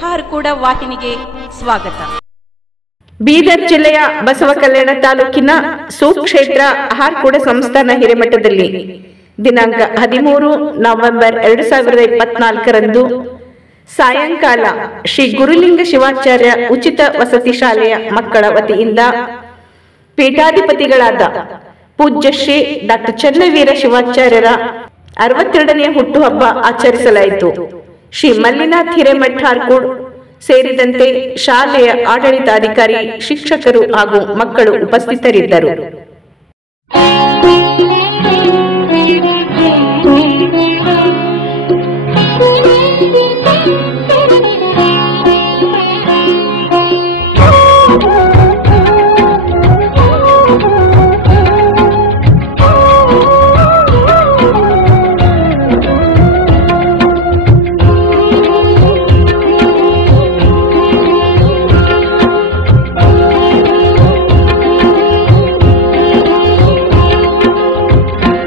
ಹಾರ್ಕೂಡ ವಾಹಿನಿಗೆ ಸ್ವಾಗತ. ಬೀದರ್ ಜಿಲ್ಲೆಯ ಬಸವಕಲ್ಯಾಣ ತಾಲೂಕಿನ ಸುಕ್ಷೇತ್ರ ಹಾರ್ಕೂಡ ಸಂಸ್ಥಾನ ಹಿರೇಮಠದಲ್ಲಿ ದಿನಾಂಕ 13 ನವೆಂಬರ್ 2024ರಂದು ಸಾಯಂಕಾಲ ಶ್ರೀ ಗುರುಲಿಂಗ ಶಿವಾಚಾರ್ಯ ಉಚಿತ ವಸತಿ ಶಾಲೆಯ ಮಕ್ಕಳ ವತಿಯಿಂದ ಪೀಠಾಧಿಪತಿಗಳಾದ ಪೂಜ್ಯ ಶ್ರೀ ಡಾಕ್ಟರ್ ಚನ್ನವೀರ ಶಿವಾಚಾರ್ಯರ 62ನೇ ಹುಟ್ಟುಹಬ್ಬ ಆಚರಿಸಲಾಯಿತು. ಶ್ರೀ ಮಲ್ಲಿನಾಥ್ ಹಿರೇಮಠ ಹಾರ್ಕೂಡ್ ಸೇರಿದಂತೆ ಶಾಲೆಯ ಆಡಳಿತಾಧಿಕಾರಿ, ಶಿಕ್ಷಕರು ಹಾಗೂ ಮಕ್ಕಳು ಉಪಸ್ಥಿತರಿದ್ದರು.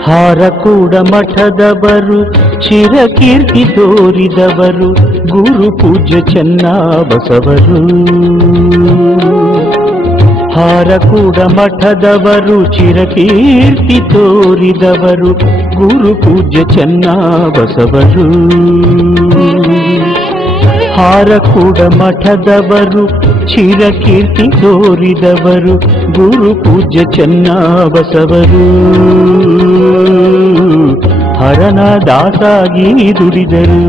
ಹಾರಕೂಡ ಮಠದವರು ಚಿರಕೀರ್ತಿ ತೋರಿದವರು ಗುರು ಪೂಜ್ಯ ಚೆನ್ನಬಸವರು. ಹಾರಕೂಡ ಮಠದವರು ಚಿರಕೀರ್ತಿ ತೋರಿದವರು ಗುರು ಪೂಜ್ಯ ಚೆನ್ನಬಸವರು. ಹಾರಕೂಡ ಮಠದವರು ಚಿರಕೀರ್ತಿ ತೋರಿದವರು ಗುರು ಪೂಜ್ಯ ಚೆನ್ನಬಸವರು. ಹರನ ದಾಸಾಗಿ ದುಡಿದರು.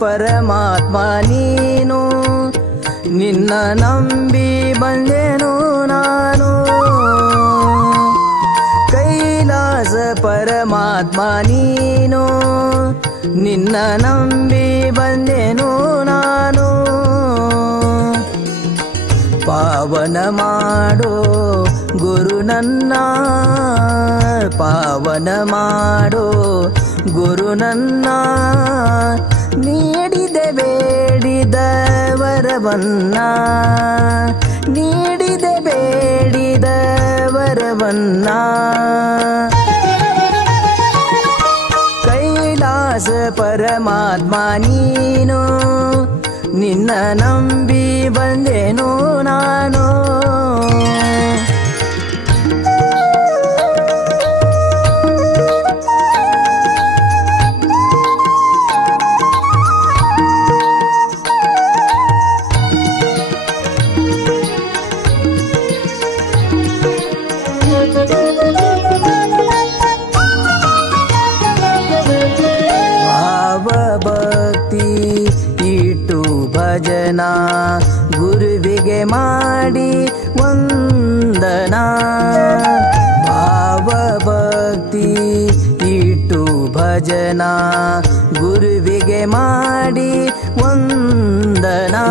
ಪರಮಾತ್ಮ ನೀನು, ನಿನ್ನ ನಂಬಿ ಬಂದೆನು ನಾನು. ಕೈಲಾಸ ಪರಮಾತ್ಮ ನೀನು, ನಿನ್ನ ನಂಬಿ ಬಂದೆನು ನಾನು. ಪಾವನ ಮಾಡೋ ಗುರು ನನ್ನ, ಪಾವನ ಮಾಡೋ ಗುರು ನನ್ನ. ನೀಡಿದೆ ಬೇಡಿದ ವರವನ್ನ, ನೀಡಿದೆ ಬೇಡಿದ ವರವನ್ನ. ಕೈಲಾಸ ಪರಮಾತ್ಮ ನೀನು, ನಿನ್ನ ನಂಬಿ ಬಂದೆನು ನಾನು. ಭಜನ ಗುರುವಿಗೆ ಮಾಡಿ ವಂದನಾ. ಭಾವ ಭಕ್ತಿ ಇಟ್ಟು ಭಜನ ಗುರುವಿಗೆ ಮಾಡಿ ವಂದನಾ.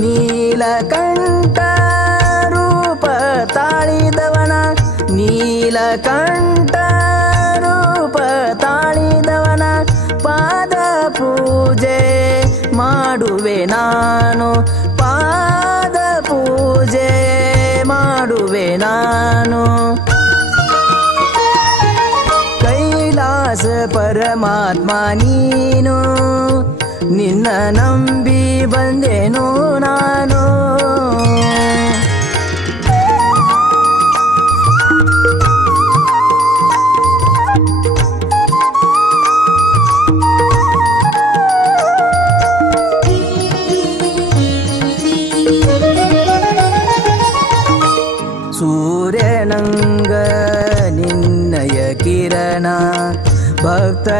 ನೀಲಕಂಠ ರೂಪ ತಾಳಿದವನ, ನೀಲಕಂಠ ರೂಪ ತಾಳಿದವನ ಪಾದ ಪೂಜೆ ಮಾಡುವೆ ನಾನು, ಪಾದ ಪೂಜೆ ಮಾಡುವೆ ನಾನು. ಕೈಲಾಸ ಪರಮಾತ್ಮ ನೀನು, ನಿನ್ನ ನಂಬಿ ಬಂದೆನು ನಾನು.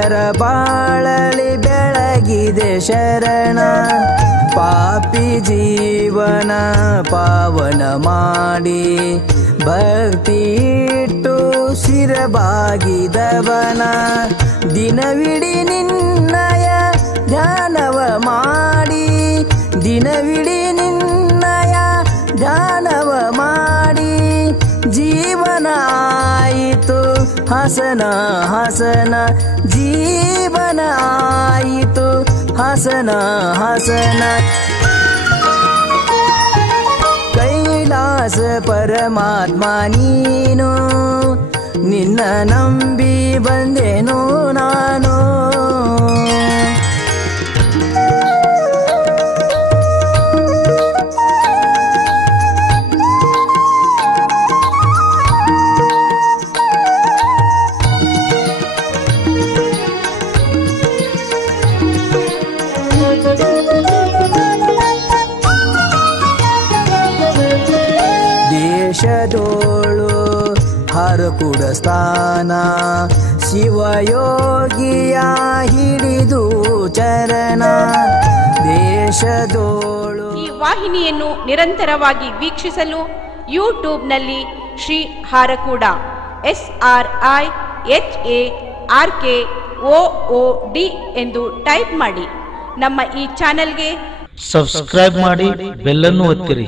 ಭಕ್ತರ ಬಾಳಲಿ ಬೆಳಗಿದೆ ಶರಣ ಪಾಪಿ ಜೀವನ ಪಾವನ ಮಾಡಿ ಭಕ್ತಿ ಇಟ್ಟು ಶಿರಬಾಗಿದವನ ದಿನವಿಡೀ ನಿನ್ನಯ ಧ್ಯಾನವ ಮಾಡಿ ದಿನವಿಡೀ ನಿನ್ನಯ ಧ್ಯಾನವ ಮಾಡಿ ಜೀವನ ಆಯಿತು ಹಸನ ಹಸನ ಜೀವನ ಆಯಿತು ಹಸನ ಹಸನ ಕೈಲಾಸ ಪರಮಾತ್ಮ ನೀನು ನಿನ್ನ ನಂಬಿ ಬಂದೆನು ನಾನು ದೇಶದೋಳು ಹರಕುಡ ಸ್ಥಾನ ಶಿವಯೋಗಿಯ ಹಿಡಿದು ಚರಣ ದೇಶದೋಳು. ಈ ವಾಹಿನಿಯನ್ನು ನಿರಂತರವಾಗಿ ವೀಕ್ಷಿಸಲು ಯೂಟ್ಯೂಬ್ನಲ್ಲಿ ಶ್ರೀ ಹಾರಕೂಡ SRIHARKOOD ಎಂದು ಟೈಪ್ ಮಾಡಿ. ನಮ್ಮ ಈ ಚಾನೆಲ್ಗೆ ಸಬ್ಸ್ಕ್ರೈಬ್ ಮಾಡಿ, ಬೆಲ್ಲನ್ನು ಒತ್ತಿರಿ.